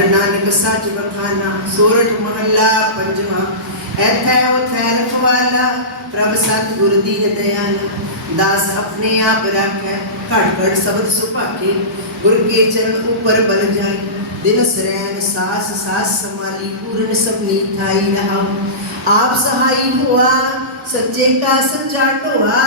ਹਰ ਨਾਨਕ ਸੱਚ ਬਖਾਨਾ ਸੋਰਠ ਮਹੱਲਾ ਪੰਜਵਾਂ ਐਥੈ ਉਥੈ ਰਖਵਾਲਾ ਪ੍ਰਭ ਸਤ ਗੁਰ ਦੀਨ ਦਇਆਲ ਦਾਸ ਆਪਣੇ ਆਪ ਰਾਖੈ ਘਟ ਘਟ ਸ਼ਬਦ ਸੁਭਾਕੇ ਗੁਰ ਕੇ ਚਰਨ ਉਪਰ ਬਲ ਜਾਈ ਦਿਨ ਸਰੈਨ ਸਾਸ ਸਾਸ ਸਮਾਲੀ ਪੂਰਨ ਸਭਨੀ ਥਾਈ ਰਹਾ ਆਪ ਸਹਾਈ ਹੁਆ ਸੱਚੇ ਕਾ ਸੱਚਾ ਢੋਆ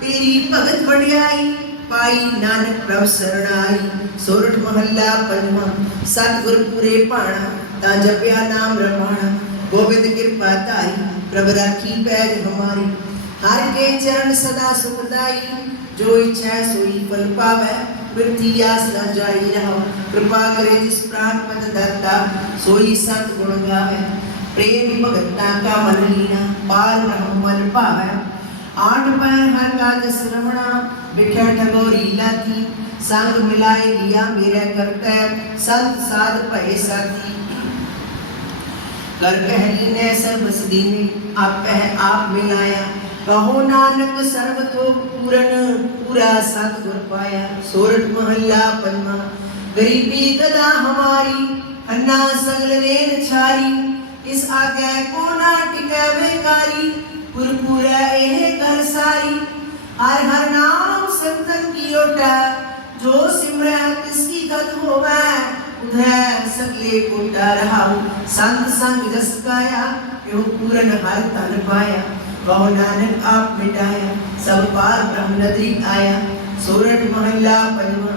ਤੇਰੀ ਭਗਤ ਵਡਿਆਈ पाई, नानक प्रभ शरणाई। सोरठ मोहल्ला पंजवा सतगुर पूरे पाणा। ता जपिया नाम रवाणा गोविंद कृपा ताई, प्रभ राखी पैज हमारी। हर के चरण सदा सुखदाई। जो इच्छा सोई फल पावे। वृद्धि आस न जाई रहो। कृपा करे जिस प्राण पद दाता, सोई सत गुण गावे। प्रेम भगता का मन लीना। पार ब्रह्म मन पावे। आठ पय हर काज श्रवणा बिठा ठगो रीला थी संग मिलाए लिया मेरा करते संत साध भय साथी कर कह लीने सर्ब सदीनी आप कह आप मिलाया कहो नानक सर्व तो पूरन पूरा सत गुर पाया सोरठ महल्ला पंजवा गरीबी गदा हमारी अन्ना संग लेन छारी इस आज्ञा को ना टिकावे कारी एह कर सारी हर हर नाम संतन की ओटा जो सिमरा तिसकी गत होवे उधर सगले कोटा रहाऊ संग संग जस गाया, यो पूरन हर तन पाया। कहो नानक आप मिटाया, सब पार ब्रह्म नदी आया। सोरठ महल्ला पंजवा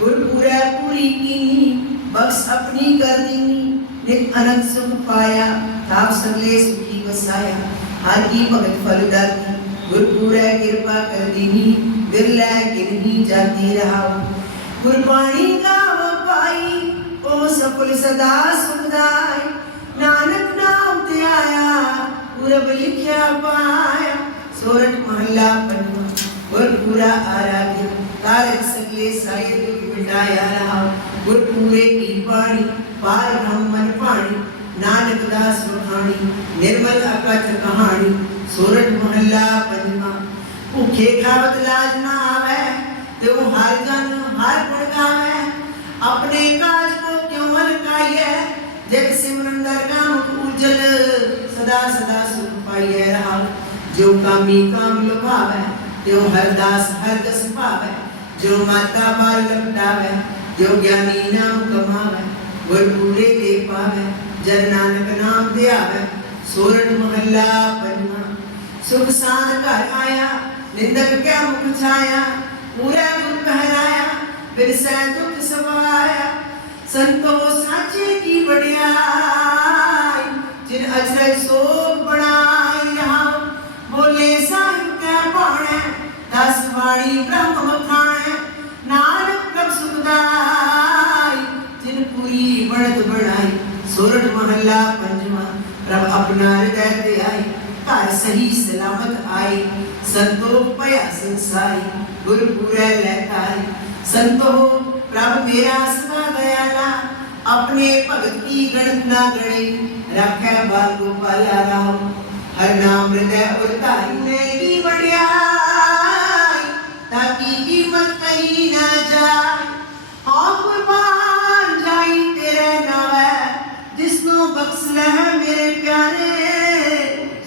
गुरपुरा पूरी कीनी, बख्श अपनी कर दीनी। नित अनंत सुख पाया ताप सगले सुखी वसाया हर की भगत फल दाती गुरपुरा कृपा कर दीनी, बिरला गिरही जाती रहाऊ गुरबाणी गाव पाई, ओ सफल सदा सुखदाय नानक नाम ते आया पुरब लिखिया पाया। सोरठ महल्ला पंजवा गुरपुरा आराध्य। तारक सगले साये दुख मिटाया रहा गुरपुरे की पानी पार ब्रह्मन पानी नानक दास वखाणी निर्मल अकथ कहानी सोरठ महल्ला पंजवा भूखे खावत लाज ना आवे ते वो हर जन हर गुण गावे अपने काज को क्यों हलकाइए जग सिमरन दरगाह मुख उज्जल सदा सदा सुख पाइए रहा। जो कामी काम लुभावे जो हर दास हर दस पावे। जो माता बाल लपटावे, जो ज्ञानी नाम कमावे गुर पूरे दे पावे। जन नानक नाम दे आवे सोरठ महल्ला पंजवा सुख साध घर आया निंदक क्या मुख छाया पूरा गुण पहराया फिर से दुख समाया संतो साचे की बढ़ियाई जिन अजर सोग बनाई यहाँ बोले साहिब क्या पाणे दस वाणी सोरठ महल्ला पंजवा प्रभ अपना हृदय ते आई घर सही सलामत आई संतो पया संसारी गुरपुरै लहकारी संतो प्रभ मेरा सदा दयाला अपने भगत की गणत ना गणे रखे बाल गोपाला राम हर नाम हृदय और तारी ने की बढ़ियाई ताकि कीमत कहीं ना जाए बख्श ले मेरे प्यारे।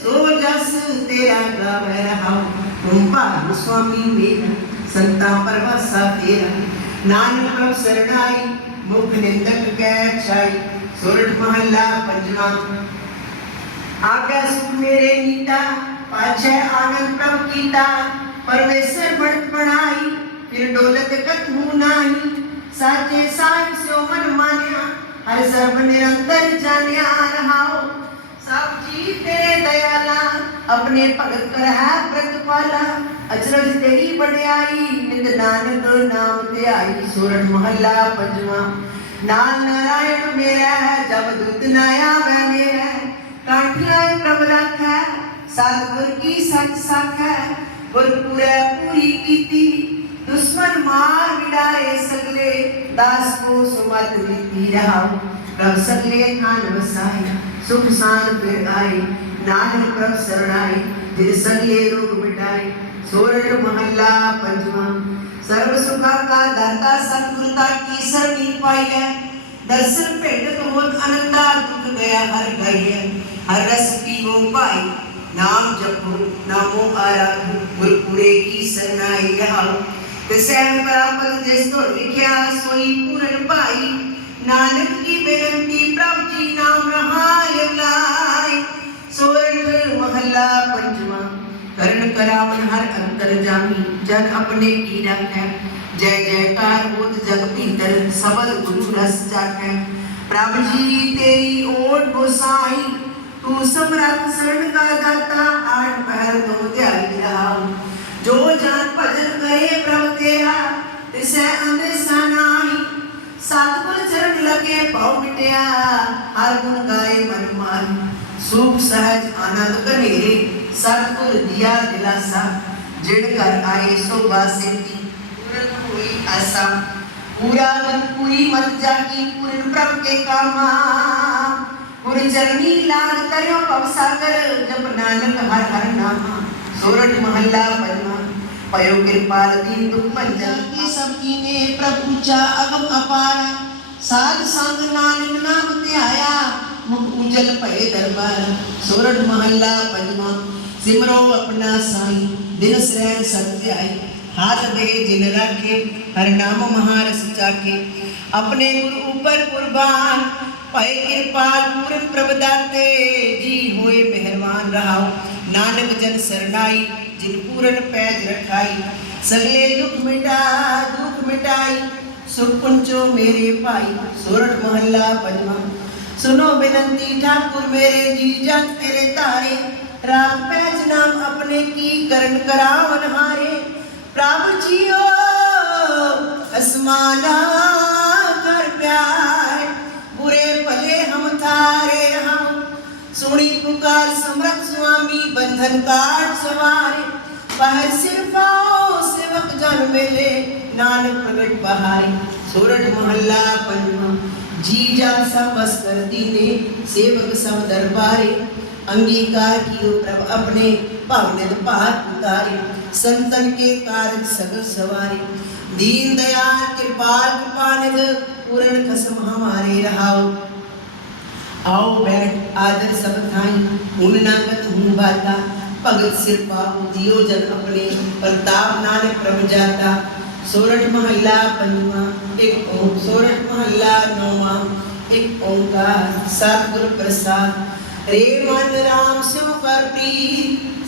सो जस तेरा गावे रहा तुम भानु स्वामी मेरा, संता परवासा तेरा नानक प्रभ शरणाई मुख निंदक कै छाई। सोरठ महल्ला पंजवा। आगे सुख मेरे नीता, पाछे आनंद प्रभ कीता। परमेश्वर बढ़त बनाई फिर डोलत कत मुँह नाही। साचे साहिब सो मन मान्या। हर सर्व निरंतर जानिया रहाओ सब जी, तेरे दयाला, अपने भगत कर है प्रतिपाला अचरज तेरी बढ़ियाई नित नानक नाम ते आई सोरठ महल्ला पंजवा। नाल नारायण मेरा है, जब दुत नया वह मेरा काठिया प्रभ है सतगुर की सच सख। है गुरपुरै पूरी कीती, दुश्मन मार सगले दास सुमत लीती रहा प्रभ सगले खान वसाई सुख सान फिर आए नानक प्रभ शरणाई जिन सगले रोग मिटाए सोरठ महल्ला पंजवा। सर्व सुखा का दाता सतगुरता की सरणी पाई है दर्शन भेट बहुत आनंदा दुख गया हर गए हर रस पीवो पाई, नाम जपो, नामो आराधो, गुरपुरे की सरनाई रहाओ तिसै प्राप्त जिस तो लिखिया सोई पूरन पाई नानक की बेनती प्रभु जी नाम रहाय लाई सोरठ महला पंचवा करण करावन हर अंतर जामी जन अपने की रखै जय जयकार होत जग भीतर सबद गुरु रस चाटै प्रभु जी तेरी ओट गोसाई तू समरथ शरण का दाता आठ पहर दो ध्याई रहा जो जान भजन करे प्रभु तेरा तिसै अंदेसा नाई सतगुर चरण लगे पाਉ मिटया हर गुण गाए मन मान सुख सहज आनंद कनेरे सतगुर दिया दिलासा जिण कर आए सो बासिंती पूरन हुई आसा पूरा मन पूरी मत जागी पूर्ण प्रभु के कामा पुर चरनी लाल करो पव सागर जप नानक हर हर नामा सोरठ महल्ला पंजवा पयो कृपाल दीन दुख मंजन की सब कीने प्रभु चा अगम अपार साध संग नानक नाम ध्याया मुख उजल पए दरबार सोरठ महल्ला पंजवा सिमरो अपना साई दिन सहन सत्य आई हाथ दे जिन राखे हर नाम महारस चाखे अपने गुरु ऊपर कुर्बान पए कृपाल पूरन प्रभ दाते जी होए मेहरबान रहाओ नानक जन सरनाई, जिन पूरन पैज रखाई, सगले दुख मिटा, दुख मिटाई, सुख पुंचो मेरे भाई सोरठ मोहल्ला पंजवा सुनो बिनंती ठाकुर मेरे जी जन तेरे तारे राग पैज नाम अपने की करण करावन हारे। प्रभु जियो, असमाना कर प्यार, बुरे भले हम थारे। रहा सुनी पुकार समरथ स्वामी बंधन काट सवारे पहर सिर पाओ सेवक जन मिले नानक प्रगट बहारी सोरठ मोहल्ला पंजवा जी जा सब बस कर दीने सेवक सब दरबारे अंगीकार कियो प्रभ अपने भावनित पार उतारे संतन के कारज सगल सवारे दीन दयाल कृपाल कृपानिध पूर्ण कसम हमारे रहाओ आओ बैठ आदर सब थाई, उन नागत हूँ बाता। भगत सिर पाओ दियो जन अपने, प्रताप नानक प्रभ जाता। सोरठ महला पंजवा एक ओम। सोरठ महला नौवा, एक ओंकार। सतगुर प्रसाद। रे मन राम सिंह कर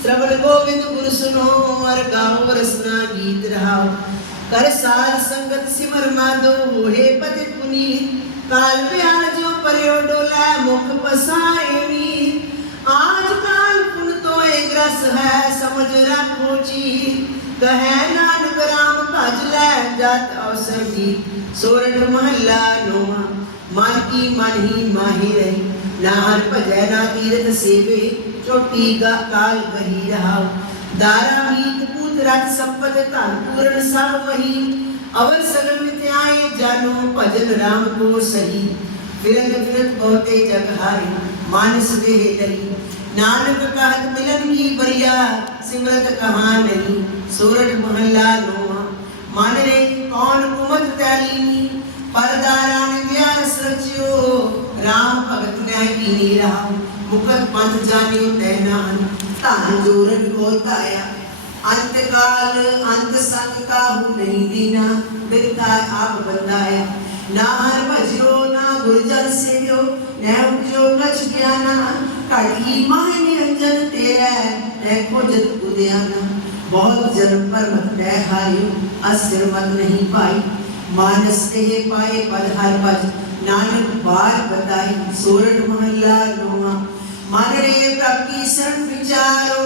श्रवण गोविंद गुरु सुनो, और गाओ रसना गीत रहाओ। कर सार संगत सिमर माधो, हे पति पुनीत। काल प्यार जो पर्यो डोला मुख पसाए मीर आज काल पुन तो एक रस है, समझ रखो चीर कहे, नानक राम भज ले, जात अवसर की सोरठ महला नोमा मन की मन ही माही रही। ना हर भजै, ना तीरथ सेवे, चोटी गा काल गही रहाओ दारा मीत पूत रथ संपद, धन पूर्ण सब वही। अवर सगल मिथ्याए, जानो भजन राम को सही। विरंग विरत बहुते जग हारी मानस दे तरी नानक कहत मिलन की बरिया सिमरत कहाँ नहीं सूरज महल्ला नोआ मन रे कौन कुमत तैलीनी परदारा ने दिया सचियो राम भगत ने की नीरा मुकत पंथ जानियो तैनान धन जोरन को ताया अंत काल अंत संग काहू नहीं दीना बिरता आप बंदाया ना हर भजरो गुरुजन सेवियो न उपजो कछ ज्ञाना काही माहि निरंजन तेरे देखो जत उदयाना। बहुत जन्म पर मत डह हायो अस्थिर मत नहीं पाई। मानस ते पाए पद हर पद, नानक बार बताई सोरठ मोहल्ला नोवा। मन रे प्रभु शरण विचारो,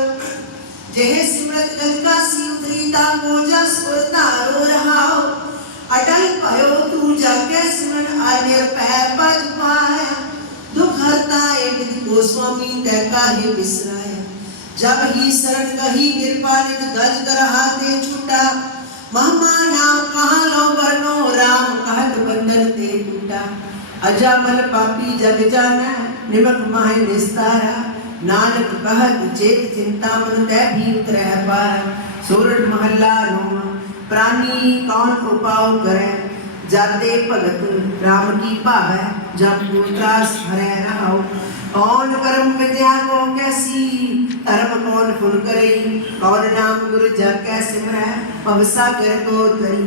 जेहे सिमरत लंका सी उतरी ता मोजा सुरता रो रहाओ। अटल भयो तू जाके स्मरण आर्य पै पग पाया दुख हरता ए विधि गोस्वामी तैका हे बिसराया जब ही शरण कही कृपा निज गज कर हाथे छूटा ममा नाम कहा लो बनो राम कहत बंधन ते टूटा अजामल पापी जग जाना निमक माहे निस्तारा नानक कहत चेत चिंता मन तै भीत रह पार सोरठ महल्ला रोमा प्राणी कौन उपाव करे जाते भगत राम की भावै जब गोत्रास हरै रहाओ कौन कर्म विद्या को कैसी धर्म कौन फुल करई कौन नाम गुरु जग कै सिमरै भव सागर को तरी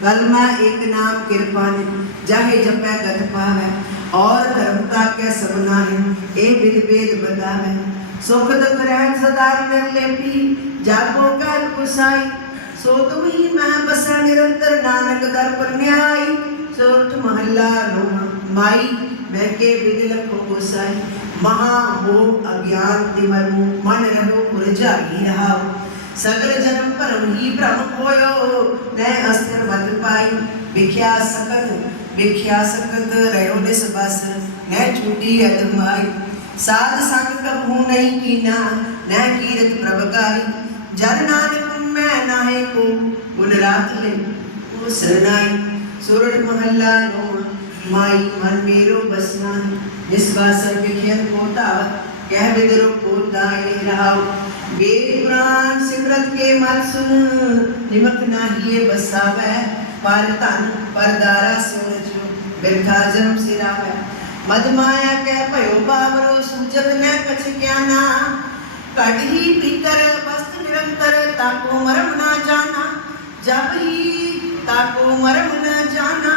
कलमा एक नाम कृपा ने जाहे जपै गत पावै और धर्मता के सबना है ए विद वेद बतावै सुख दुख रहन सदा निर्लेपी जागो कर कुसाई सो तुम ही मैं बसा निरंतर नानक दर पर न्याय सोठ महल्ला नोमा माई मैं के विद लखो गोसाई महा मोह अज्ञान तिमरु मन रहो मुरझाई रहाओ सगल जन्म परम ही ब्रह्म होयो नै अस्त्र मत पाई विख्या सकत विख्या सकत रहो निस बस नै छूटी अदमाई साध संग कबहू नहीं कीना न कीरत प्रभकारी जन नानक मैं नाहे को गुण रात ले ओ सरनाई सुरठ महल्ला नो माई मन मेरो बसना जिस बासर विख्यात होता, कह विदरो को दाए रहाओ। वेद पुराण सिमरत के मत सुन, निमक नाहिए बसावे। पर तन पर दारा सूरज बिरथा जम सिरावे। मद माया कह भयो बावरो सूजत न कछ ज्ञाना कढ़ी भीतर वस्त निरंतर ताको मरम ना जाना जब ही ताको मरम न जाना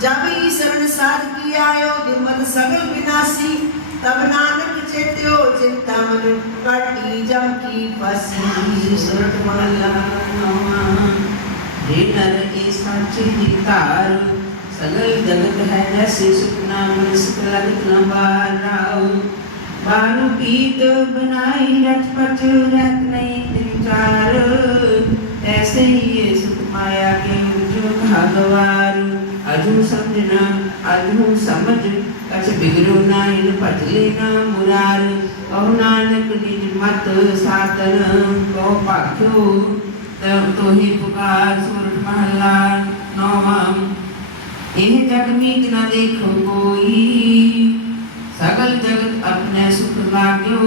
जब ही शरण साध की आयो दिमत सगल विनाशी तब नानक चेत्यो चिंता मन कटी जम की फसी सुरत महला हे नर के साचे नितार सगल जगत है जैसे सुपना मन सुख लगत न बाराओ बानु पीत बनाई रचपच रहत नहीं चार ऐसे ही ये सुख माया के जो भागवार अजू समझना अजू समझ। कछ बिगड़ो ना, इन पतले ना मुरार। कहो नानक निज मत सातन कहो पाख्यो तो ही पुकार सुर महला नौम एह जग मीत न देखो कोई। सगल जगत अपने सुख लाग्यो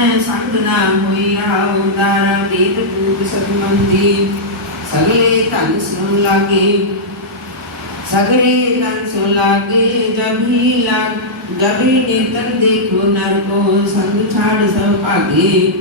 दुख में संग ना होई आओ दारा वेद पूत सतमंदी सगले तन सो लागे, सगले तन सो लागे ही लाग ही नेत्र देखो नर को संग छाड़ सब भागे।